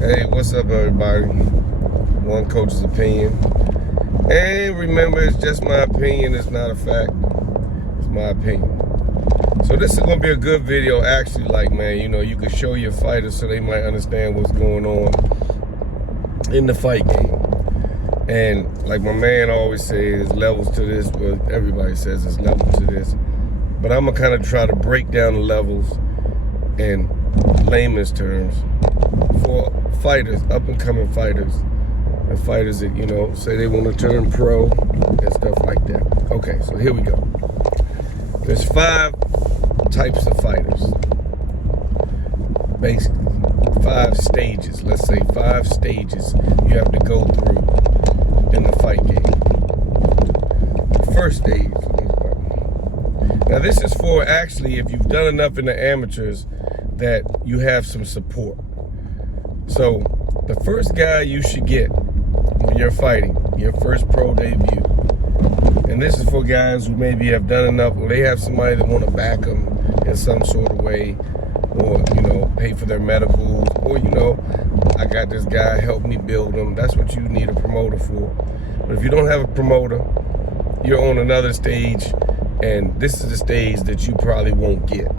Hey, what's up, everybody? One coach's opinion. And remember, it's just my opinion. It's not a fact. It's my opinion. So this is going to be a good video, actually. Like, man, you can show your fighters so they might understand what's going on in the fight game. And like my man always says, there's levels to this. Well, everybody says there's levels to this. But I'm going to kind of try to break down the levels in layman's terms for fighters, up-and-coming fighters, and fighters that, say they want to turn pro and stuff like that. Okay, so here we go. There's 5 types of fighters. Basically, 5 stages. Let's say 5 stages you have to go through in the fight game. The first stage. Now, this is for actually if you've done enough in the amateurs that you have some support. So the first guy you should get when you're fighting, your first pro debut, and this is for guys who maybe have done enough, or they have somebody that want to back them in some sort of way, or, pay for their medicals, or, I got this guy, help me build them. That's what you need a promoter for. But if you don't have a promoter, you're on another stage, and this is the stage that you probably won't get.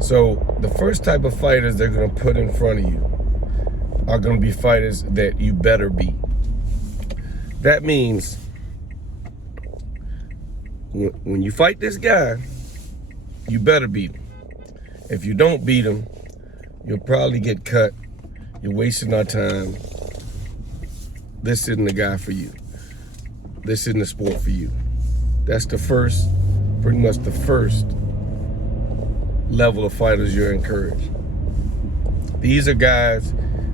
So the first type of fighters they're going to put in front of you are going to be fighters that you better beat. That means when you fight this guy, you better beat him. If you don't beat him, you'll probably get cut. You're wasting our time. This isn't the guy for you. This isn't the sport for you. That's pretty much the first level of fighters you're encouraged. These are guys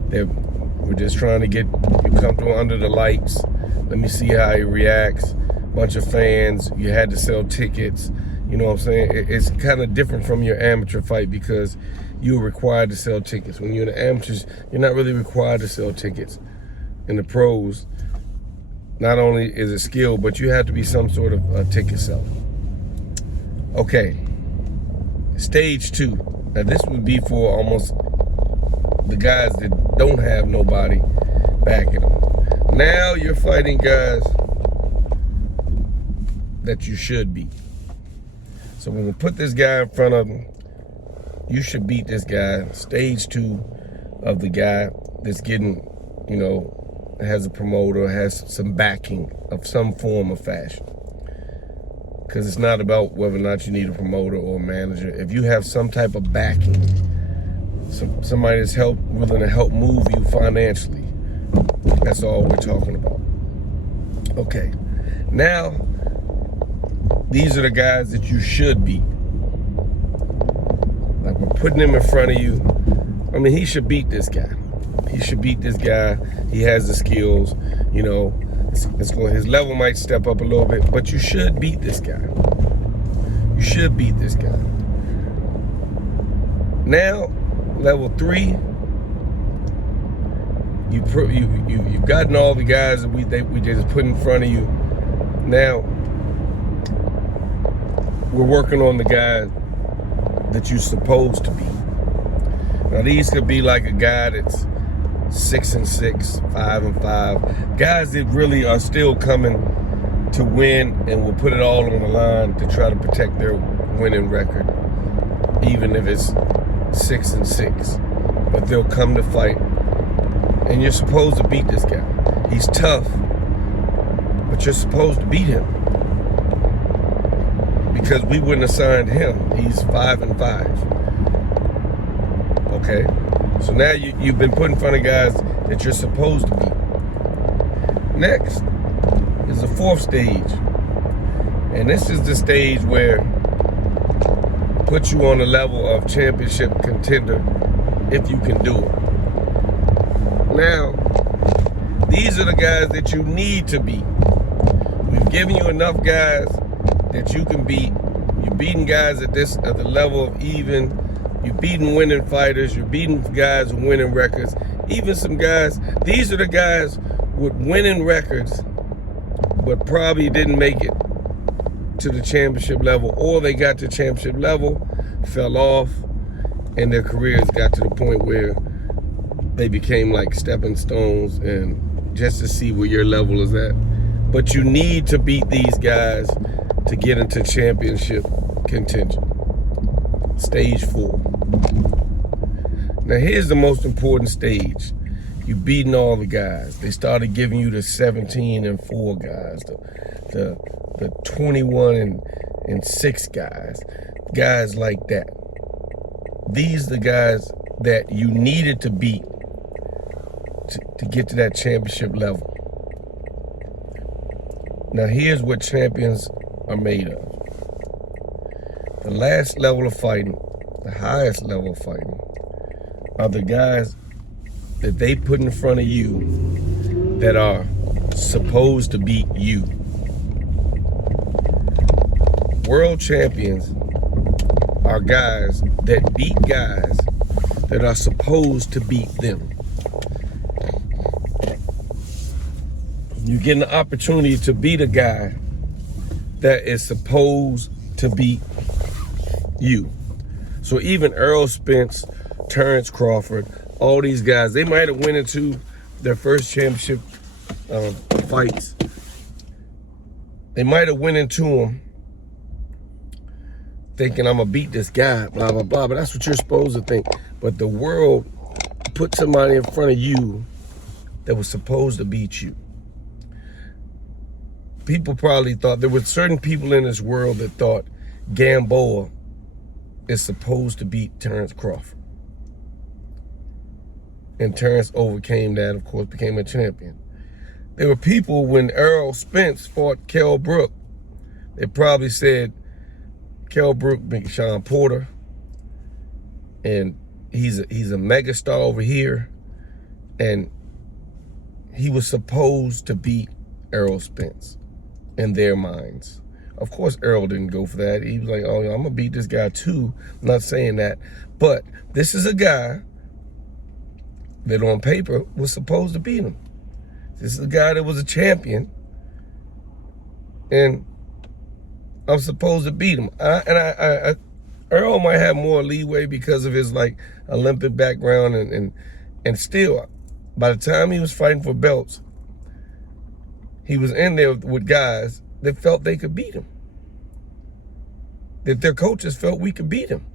that we're just trying to get you comfortable under the lights. Let me see how he reacts. Bunch of fans. You had to sell tickets. You know what I'm saying? It's kind of different from your amateur fight because you're required to sell tickets. When you're in the amateurs, you're not really required to sell tickets. In the pros, not only is it skill, but you have to be some sort of a ticket seller. Okay. Stage 2. Now this would be for almost the guys that don't have nobody backing them. Now you're fighting guys that you should beat. So when we put this guy in front of him, you should beat this guy. Stage 2 of the guy that's getting, has a promoter, has some backing of some form or fashion. Because it's not about whether or not you need a promoter or a manager. If you have some type of backing, somebody that's willing to help move you financially, that's all we're talking about. Okay, now these are the guys that you should beat. Like we're putting him in front of you. I mean, he should beat this guy. He should beat this guy. He has the skills, his level might step up a little bit, but you should beat this guy. You should beat this guy. Now, level 3, you've gotten all the guys that we just put in front of you. Now, we're working on the guys that you're supposed to beat. Now, these could be like a guy that's 6-6, 5-5, guys that really are still coming to win and will put it all on the line to try to protect their winning record, even if it's 6-6. But they'll come to fight, and you're supposed to beat this guy. He's tough, but you're supposed to beat him because we wouldn't have signed him. He's 5-5. Okay. So now you've been put in front of guys that you're supposed to beat. Next is the 4th stage. And this is the stage where it puts you on the level of championship contender if you can do it. Now, these are the guys that you need to beat. We've given you enough guys that you can beat. You're beating guys at the level of even. You're beating winning fighters. You're beating guys with winning records. Even some guys, these are the guys with winning records, but probably didn't make it to the championship level, or they got to championship level, fell off, and their careers got to the point where they became like stepping stones and just to see where your level is at. But you need to beat these guys to get into championship contention. Stage 4. Now here's the most important stage. You beating all the guys. They started giving you the 17-4 guys, the 21-6 guys like that. These are the guys that you needed to beat to get to that championship level. Now here's what champions are made of. The last level of fighting, the highest level of fighting, are the guys that they put in front of you that are supposed to beat you. World champions are guys that beat guys that are supposed to beat them. You get an opportunity to beat a guy that is supposed to beat you. So even Errol Spence, Terrence Crawford, all these guys, they might have went into their first championship fights. They might have went into them thinking, I'm gonna beat this guy, blah, blah, blah, but that's what you're supposed to think. But the world put somebody in front of you that was supposed to beat you. People probably thought, there were certain people in this world that thought Gamboa is supposed to beat Terrence Crawford. And Terrence overcame that, of course, became a champion. There were people, when Errol Spence fought Kell Brook, they probably said, Kell Brook beat Sean Porter, and he's a megastar over here, and he was supposed to beat Errol Spence in their minds. Of course, Errol didn't go for that. He was like, oh, I'm gonna beat this guy too. I'm not saying that, but this is a guy that on paper was supposed to beat him. This is a guy that was a champion, and I'm supposed to beat him. Errol might have more leeway because of his like Olympic background, and still, by the time he was fighting for belts, he was in there with guys that felt they could beat him, that their coaches felt we could beat him.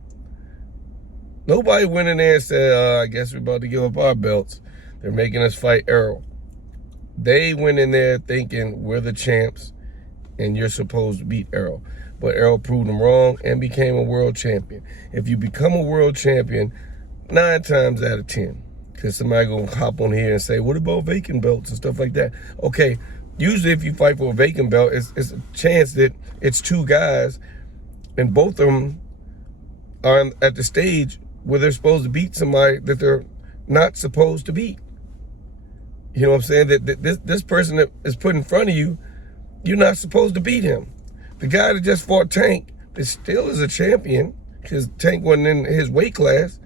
Nobody went in there and said, I guess we're about to give up our belts. They're making us fight Errol. They went in there thinking we're the champs and you're supposed to beat Errol. But Errol proved them wrong and became a world champion. If you become a world champion, 9 times out of 10, because somebody gonna hop on here and say, what about vacant belts and stuff like that? Okay, usually if you fight for a vacant belt, it's a chance that it's 2 guys and both of them are at the stage where they're supposed to beat somebody that they're not supposed to beat. You know what I'm saying? That this person that is put in front of you, you're not supposed to beat him. The guy that just fought Tank, that still is a champion, because Tank wasn't in his weight class,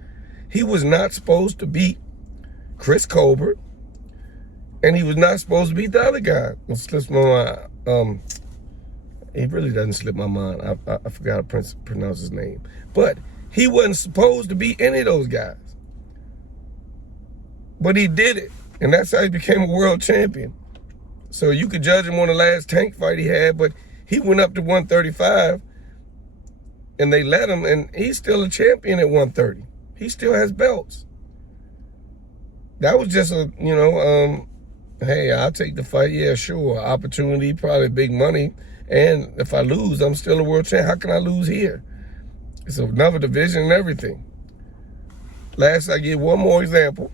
he was not supposed to beat Chris Colbert, and he was not supposed to beat the other guy. It slips my mind. It really doesn't slip my mind. I forgot how to pronounce his name. But he wasn't supposed to beat any of those guys. But he did it, and that's how he became a world champion. So you could judge him on the last Tank fight he had, but he went up to 135, and they let him, and he's still a champion at 130. He still has belts. That was just a, hey, I'll take the fight. Yeah, sure. Opportunity, probably big money. And if I lose, I'm still a world champion. How can I lose here? It's another division and everything. Last, I give one more example.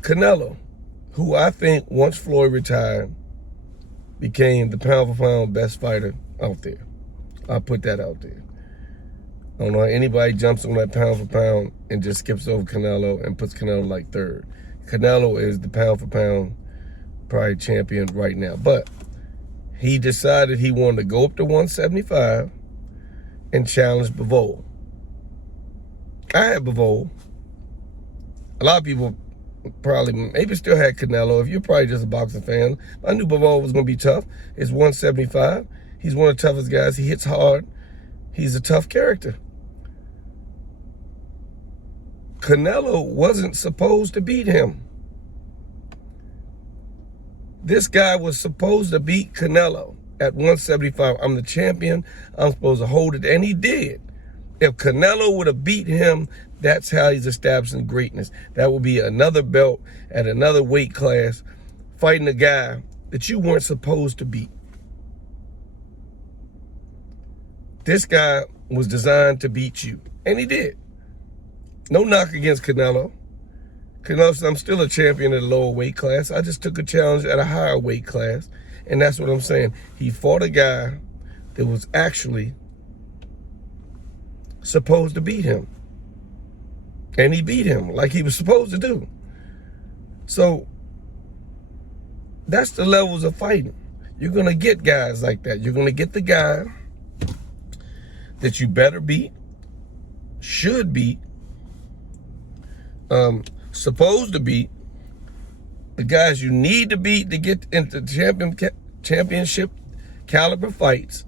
Canelo, who I think once Floyd retired, became the pound-for-pound best fighter out there. I'll put that out there. I don't know how anybody jumps on that pound-for-pound and just skips over Canelo and puts Canelo like 3rd. Canelo is the pound-for-pound probably champion right now. But he decided he wanted to go up to 175 and challenge Bivol. I had Bivol. A lot of people probably maybe still had Canelo. If you're probably just a boxing fan, I knew Bivol was going to be tough. It's 175. He's one of the toughest guys. He hits hard. He's a tough character. Canelo wasn't supposed to beat him. This guy was supposed to beat Canelo at 175. I'm the champion. I'm supposed to hold it. And he did. If Canelo would have beat him, that's how he's establishing greatness. That would be another belt at another weight class, fighting a guy that you weren't supposed to beat. This guy was designed to beat you, and he did. No knock against Canelo. Canelo said, I'm still a champion at a lower weight class. I just took a challenge at a higher weight class, and that's what I'm saying. He fought a guy that was actually supposed to beat him, and he beat him like he was supposed to do. So that's the levels of fighting. You're going to get guys like that. You're going to get the guy that you better beat, should beat, supposed to beat, the guys you need to beat to get into championship caliber fights.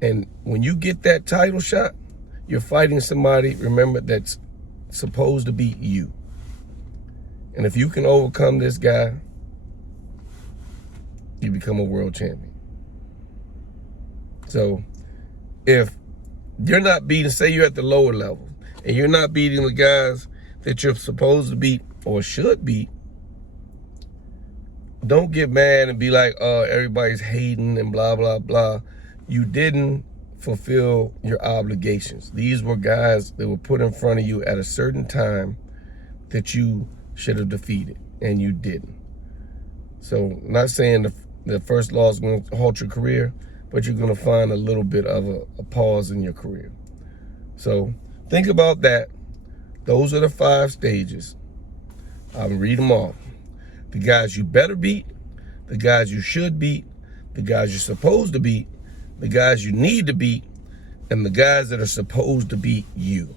And when you get that title shot, you're fighting somebody, remember, that's supposed to beat you. And if you can overcome this guy, you become a world champion. So if you're not beating, say you're at the lower level, and you're not beating the guys that you're supposed to beat or should beat, don't get mad and be like, oh, everybody's hating and blah, blah, blah. You didn't fulfill your obligations. These were guys that were put in front of you at a certain time that you should have defeated, and you didn't. So I'm not saying the first loss is going to halt your career, but you're going to find a little bit of a pause in your career. So think about that. Those are the 5 stages. I'll read them all. The guys you better beat, the guys you should beat, the guys you're supposed to beat, the guys you need to beat, and the guys that are supposed to beat you.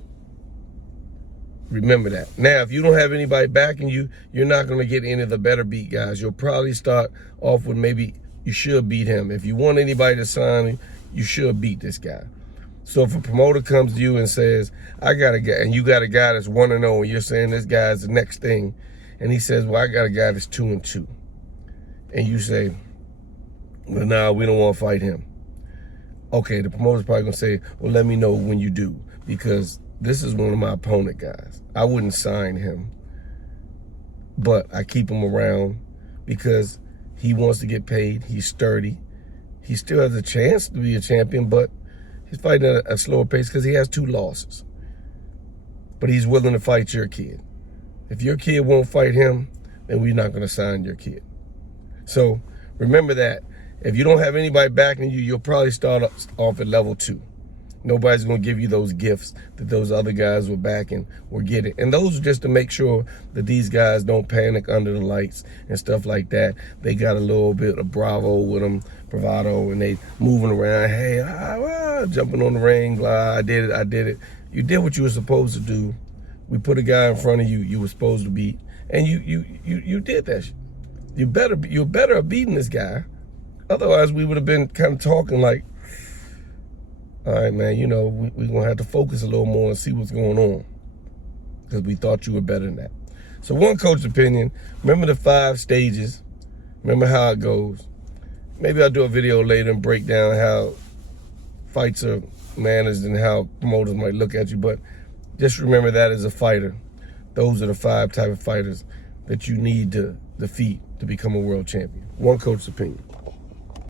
Remember that. Now, if you don't have anybody backing you, you're not going to get any of the better beat guys. You'll probably start off with maybe you should beat him. If you want anybody to sign, you should beat this guy. So if a promoter comes to you and says, I got a guy, and you got a guy that's 1-0, and you're saying this guy is the next thing, and he says, well, I got a guy that's 2-2. And you say, well, nah, we don't want to fight him. Okay, the promoter's probably going to say, well, let me know when you do, because this is one of my opponent guys. I wouldn't sign him, but I keep him around because he wants to get paid. He's sturdy. He still has a chance to be a champion, but he's fighting at a slower pace because he has 2 losses. But he's willing to fight your kid. If your kid won't fight him, then we're not going to sign your kid. So remember that. If you don't have anybody backing you, you'll probably start off at level 2. Nobody's going to give you those gifts that those other guys were backing or getting. And those are just to make sure that these guys don't panic under the lights and stuff like that. They got a little bit of bravo with them, bravado, and they moving around. Hey, jumping on the ring, blah, I did it. You did what you were supposed to do. We put a guy in front of you you were supposed to beat, and you did that shit. You're better at beating this guy. Otherwise, we would have been kind of talking like, all right, man, you know, we're going to have to focus a little more and see what's going on because we thought you were better than that. So one coach's opinion, remember the 5 stages. Remember how it goes. Maybe I'll do a video later and break down how fights are managed and how promoters might look at you. But just remember that as a fighter, those are the 5 type of fighters that you need to defeat to become a world champion. One coach's opinion.